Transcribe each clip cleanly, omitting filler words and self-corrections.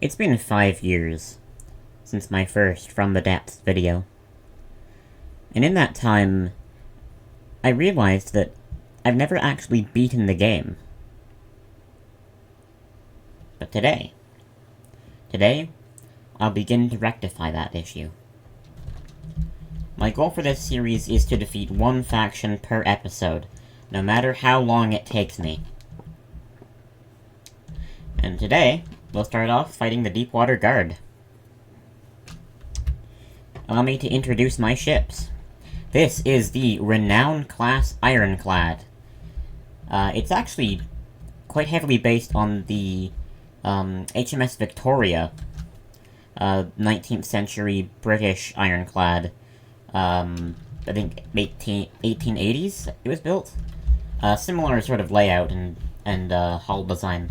It's been 5 years since my first From the Depths video, and in that time, I realized that I've never actually beaten the game. But today, I'll begin to rectify that issue. My goal for this series is to defeat one faction per episode, no matter how long it takes me. And today, we'll start off fighting the Deepwater Guard. Allow me to introduce my ships. This is the Renown class Ironclad. It's actually quite heavily based on the HMS Victoria, 19th century British ironclad. I think 1880s it was built. Similar sort of layout and hull design.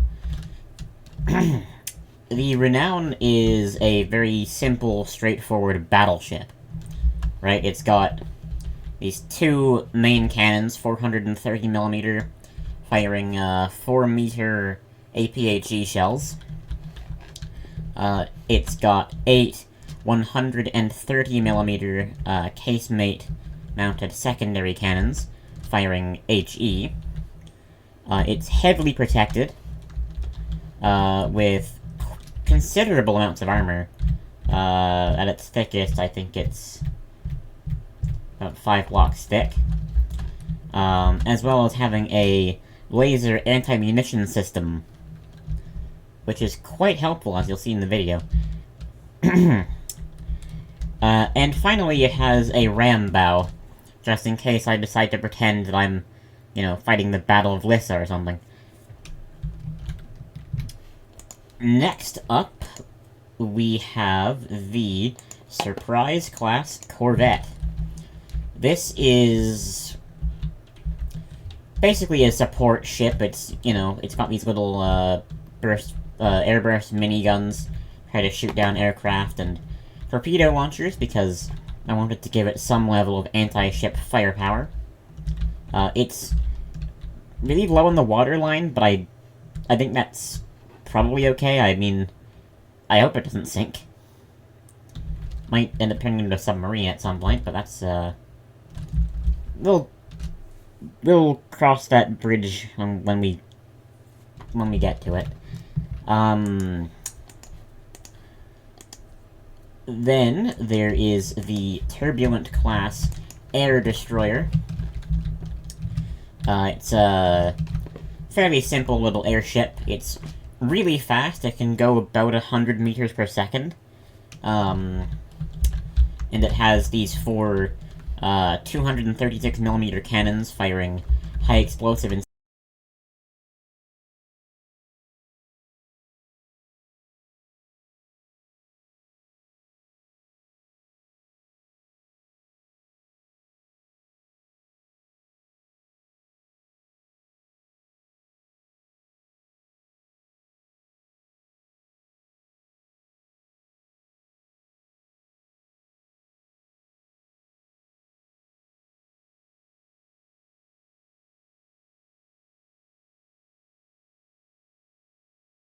The Renown is a very simple, straightforward battleship. Right? It's got these two main cannons, 430mm, firing 4-meter APHE shells. It's got 8 130mm casemate-mounted secondary cannons, firing HE. It's heavily protected, with considerable amounts of armor. At its thickest, I think it's about 5 blocks thick. As well as having a laser anti-munition system, which is quite helpful, as you'll see in the video. And finally, it has a ram bow, just in case I decide to pretend that I'm, fighting the Battle of Lissa or something. Next up, we have the Surprise-class Corvette. This is basically a support ship. It's, it's got these little, airburst miniguns, try to shoot down aircraft, and torpedo launchers, because I wanted to give it some level of anti-ship firepower. It's really low on the waterline, but I think that's probably okay. I mean, I hope it doesn't sink. Might end up turning into a submarine at some point, but that's, We'll cross that bridge when we get to it. Then there is the Turbulent class air destroyer. It's a fairly simple little airship. It's really fast. It can go about 100 meters per second. And it has these 4 236mm cannons firing high explosive and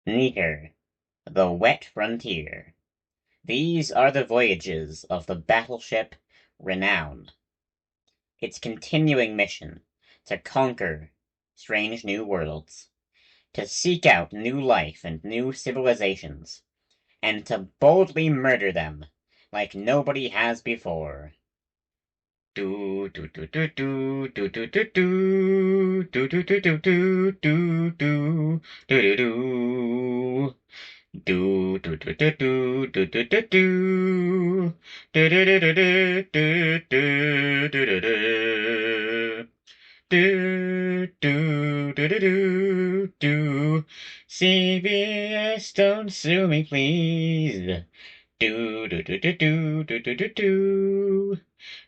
Neater, the Wet Frontier. These are the voyages of the battleship Renown. Its continuing mission: to conquer strange new worlds, to seek out new life and new civilizations, and to boldly murder them like nobody has before. Do do do do do do do do do do do do do do do do do do. Do do do do do do do do do do do do do do do do do do. Do do do do do do. CBS, don't sue me, please. Do do do do do do do do do.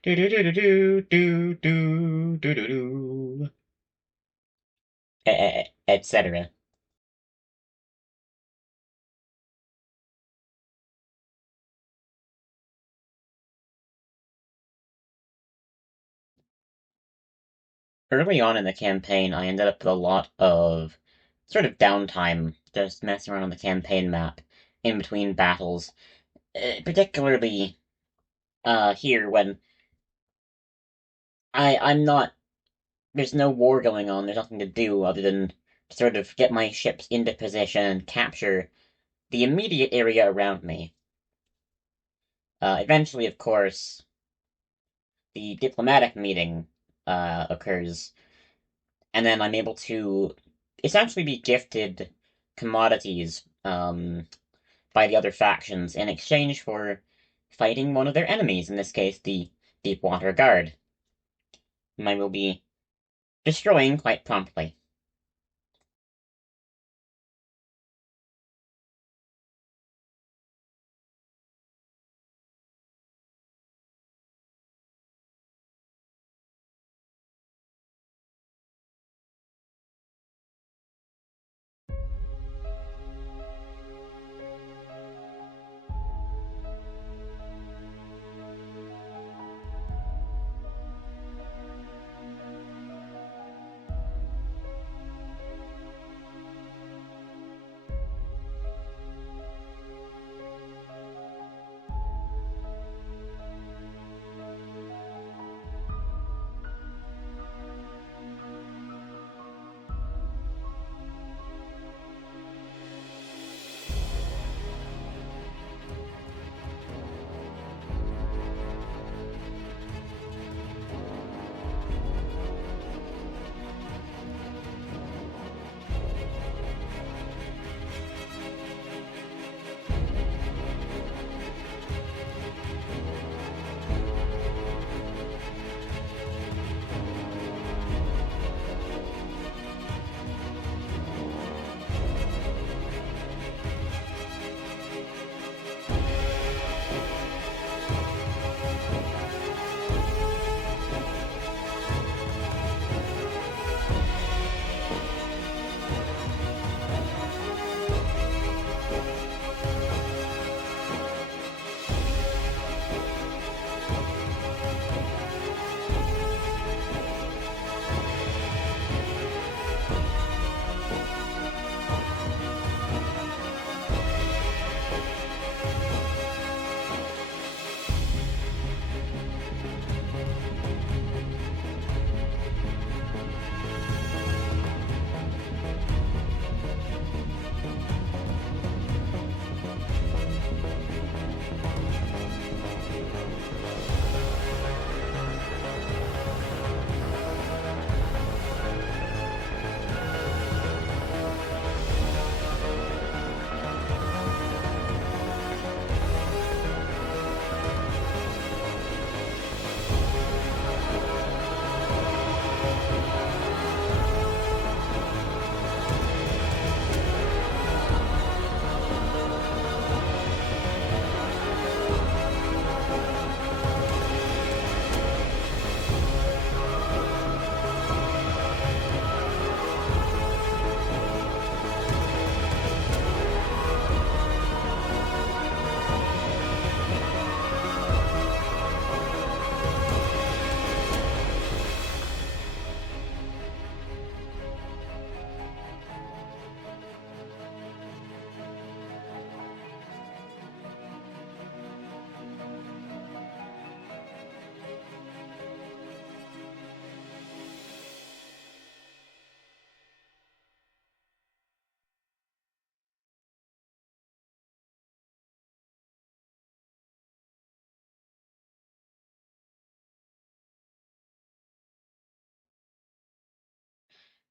Do do do do do do do do do do. Etc. Early on in the campaign, I ended up with a lot of sort of downtime, just messing around on the campaign map. in between battles, particularly here when I'm not. There's no war going on. There's nothing to do other than to sort of get my ships into position and capture the immediate area around me. Eventually, of course, the diplomatic meeting occurs, and then I'm able to essentially be gifted commodities by the other factions in exchange for fighting one of their enemies, in this case, the Deepwater Guard, whom I will be destroying quite promptly.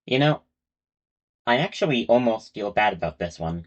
You know, I actually almost feel bad about this one.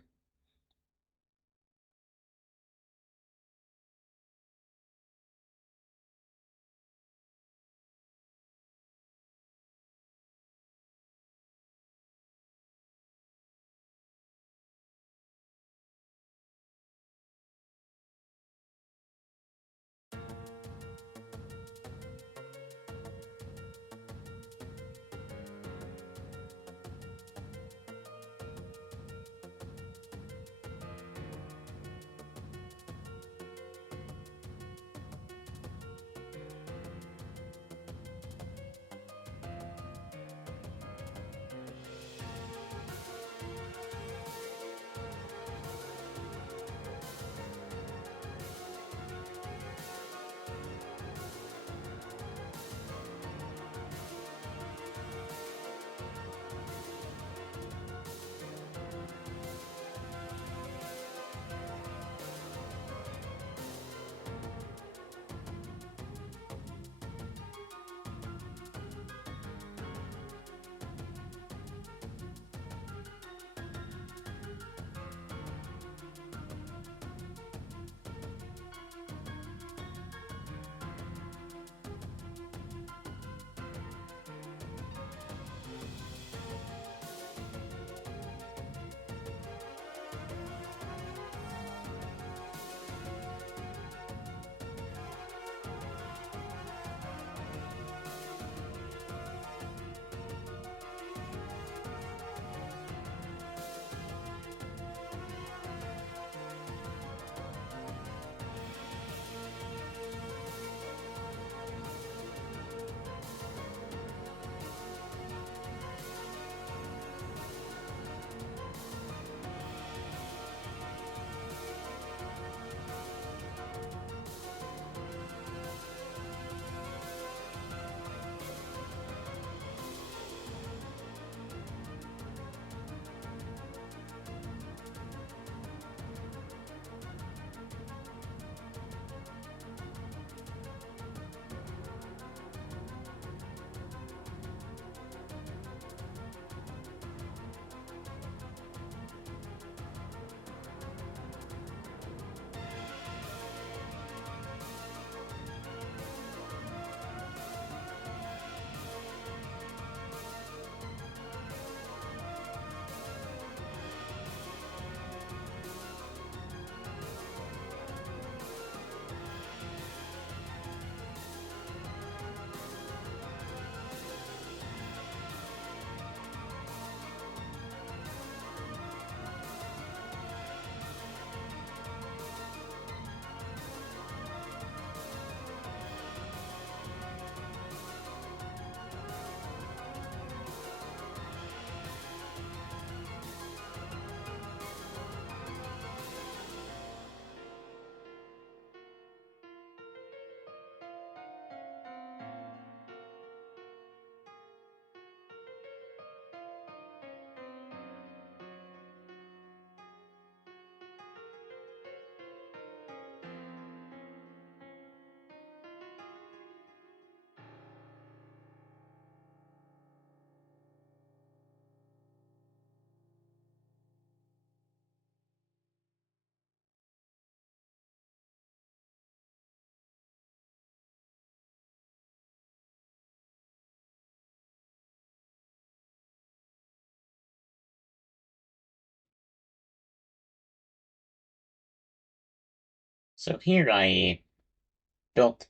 So here I built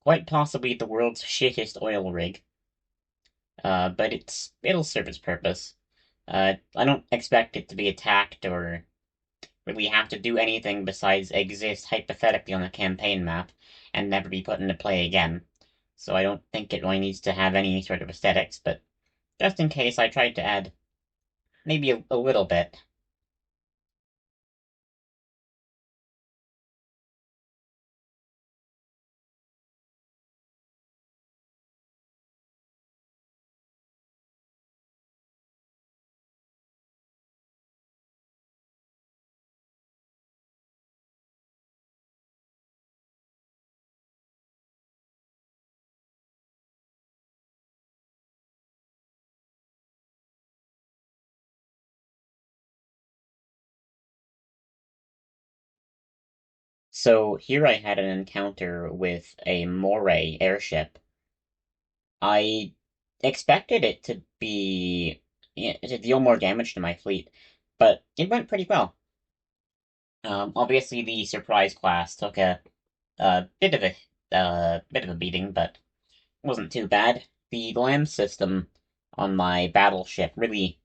quite possibly the world's shittest oil rig, but it'll serve its purpose. I don't expect it to be attacked or really have to do anything besides exist hypothetically on a campaign map and never be put into play again. So I don't think it really needs to have any sort of aesthetics, but just in case I tried to add maybe a little bit. So here I had an encounter with a Moray airship. I expected it to be to deal more damage to my fleet, but it went pretty well. Obviously, the surprise class took a bit of a beating, but it wasn't too bad. The LAM system on my battleship really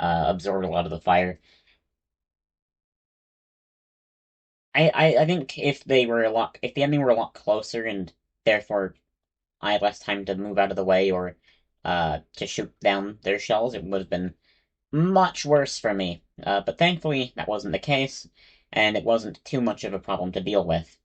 absorbed a lot of the fire. I think if the enemy were a lot closer and therefore I had less time to move out of the way or to shoot down their shells, it would have been much worse for me. But thankfully, that wasn't the case, and it wasn't too much of a problem to deal with.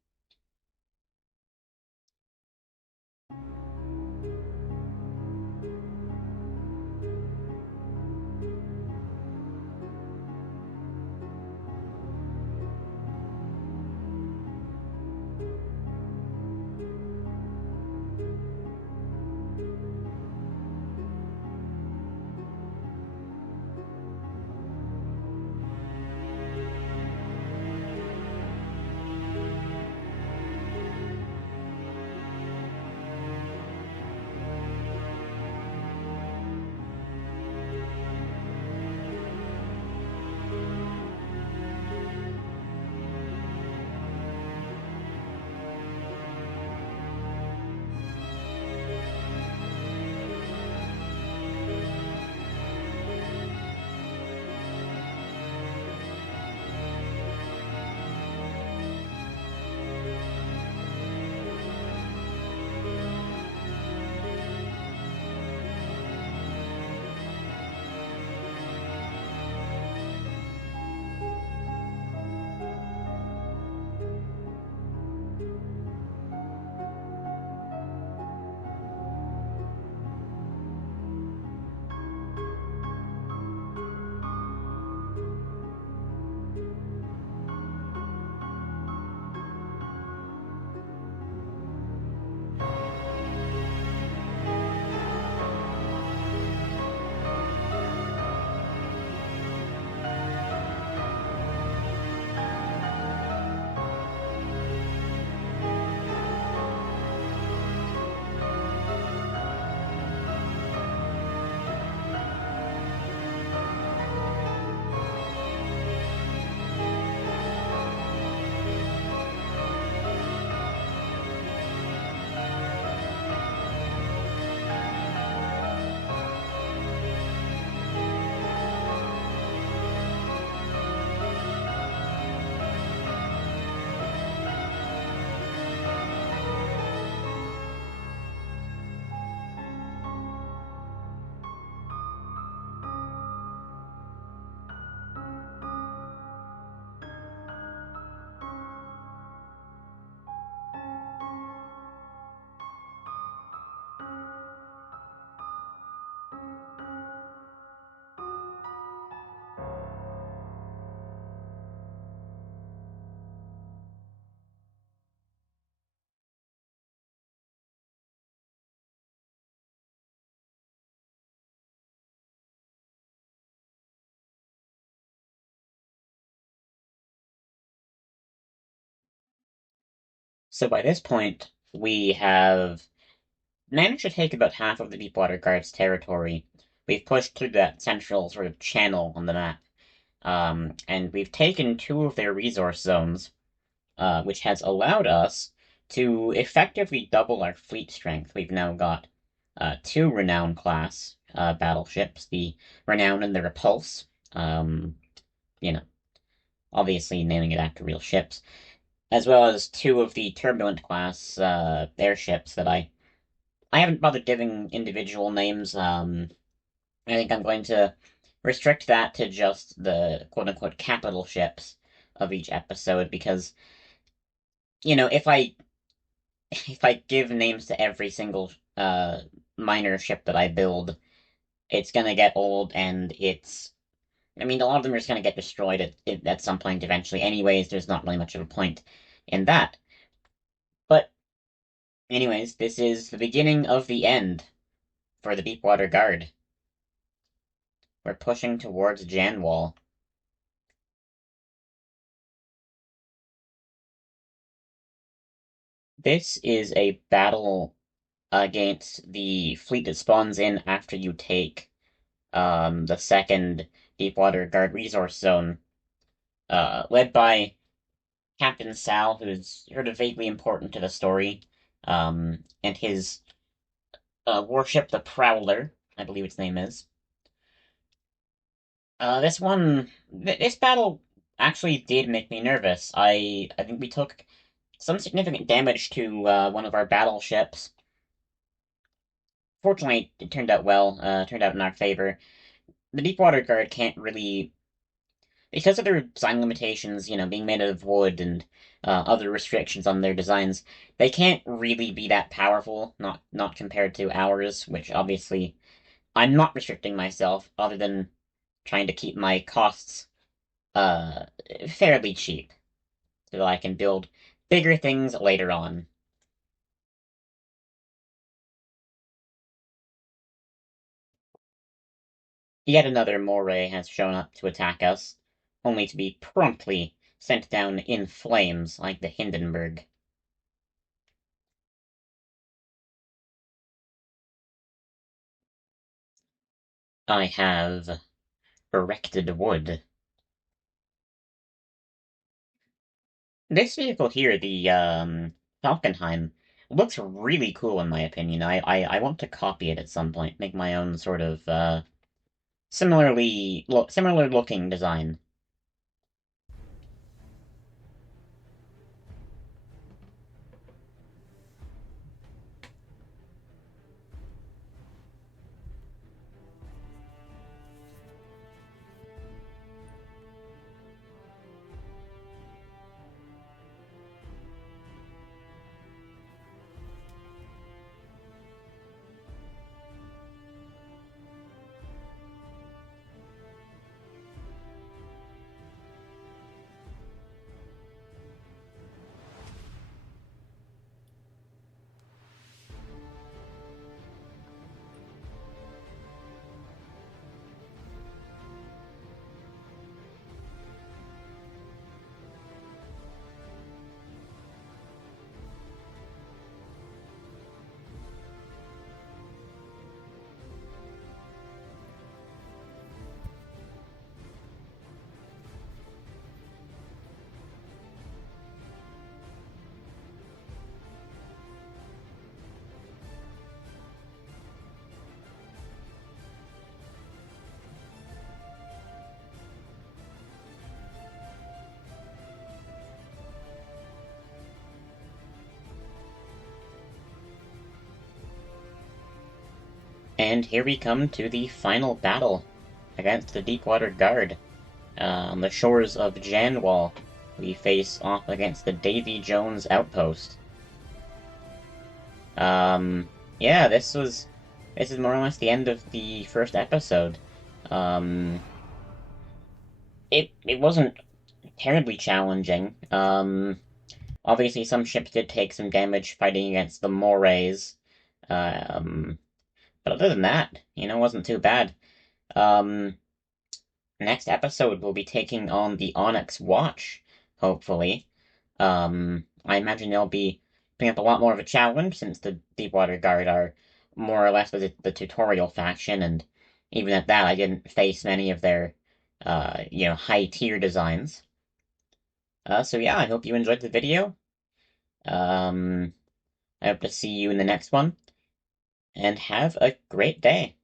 So by this point, we have managed to take about half of the Deepwater Guard's territory. We've pushed through that central sort of channel on the map, and we've taken two of their resource zones. which has allowed us to effectively double our fleet strength. We've now got two Renown class battleships, the Renown and the Repulse. You know, obviously naming it after real ships, as well as two of the Turbulent class airships that I haven't bothered giving individual names. I think I'm going to restrict that to just the quote unquote capital ships of each episode because if I give names to every single minor ship that I build, it's gonna get old and I mean, a lot of them are just gonna get destroyed at some point eventually. Anyways, there's not really much of a point in that. But anyways, this is the beginning of the end for the Deepwater Guard. We're pushing towards Janwall. This is a battle against the fleet that spawns in after you take the second Deepwater Guard resource zone, led by Captain Sal, who's sort of vaguely important to the story, and his warship, the Prowler, I believe its name is. This battle actually did make me nervous. I think we took some significant damage to one of our battleships. Fortunately, it turned out well, turned out in our favor. The Deepwater Guard can't really, because of their design limitations, being made out of wood and other restrictions on their designs, they can't really be that powerful, not compared to ours, which obviously I'm not restricting myself other than trying to keep my costs fairly cheap so that I can build bigger things later on. Yet another Moray has shown up to attack us, only to be promptly sent down in flames like the Hindenburg. I have erected wood. This vehicle here, the Falkenheim, looks really cool in my opinion. I want to copy it at some point, make my own sort of similar looking design. And here we come to the final battle against the Deepwater Guard. On the shores of Janwall, we face off against the Davy Jones outpost. Yeah, this is more or less the end of the first episode. Um, it wasn't terribly challenging. Obviously some ships did take some damage fighting against the Morays. Um, but other than that, it wasn't too bad. Um, Next episode we'll be taking on the Onyx Watch, hopefully. I imagine they'll be putting up a lot more of a challenge since the Deepwater Guard are more or less the tutorial faction, and even at that, I didn't face many of their, high tier designs. So yeah, I hope you enjoyed the video. I hope to see you in the next one, and have a great day.